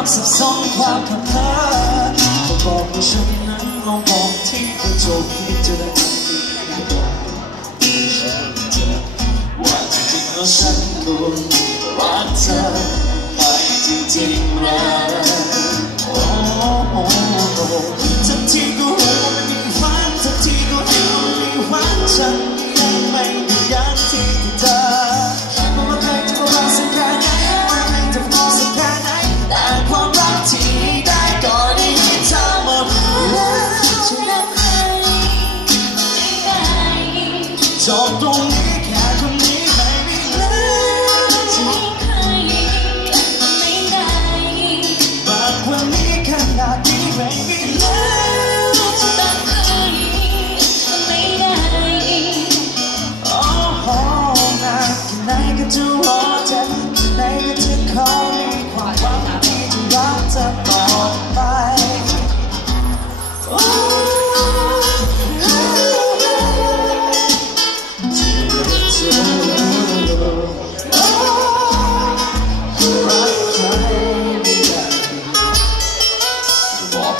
ความสับสนความขัดแย้งก็บอกว่าฉันนั้นมองมองที่กระจกที่จะได้ทำดีก็บอกฉันเธอว่าจริงๆแล้วฉันก็รักเธอไม่จริงๆแลย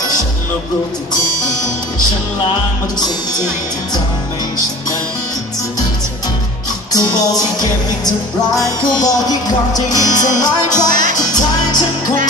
ฉันรับรู้ที่จริงให้ฉันล้างมาทุกสิ่งที่ที่ทำให้ฉันนั้นคิดถึงเธอ เขาบอกที่เก็บยิ่งทำร้ายเขาบอกที่ก่อนจะยิ่งสลายไปสุดท้ายฉันคง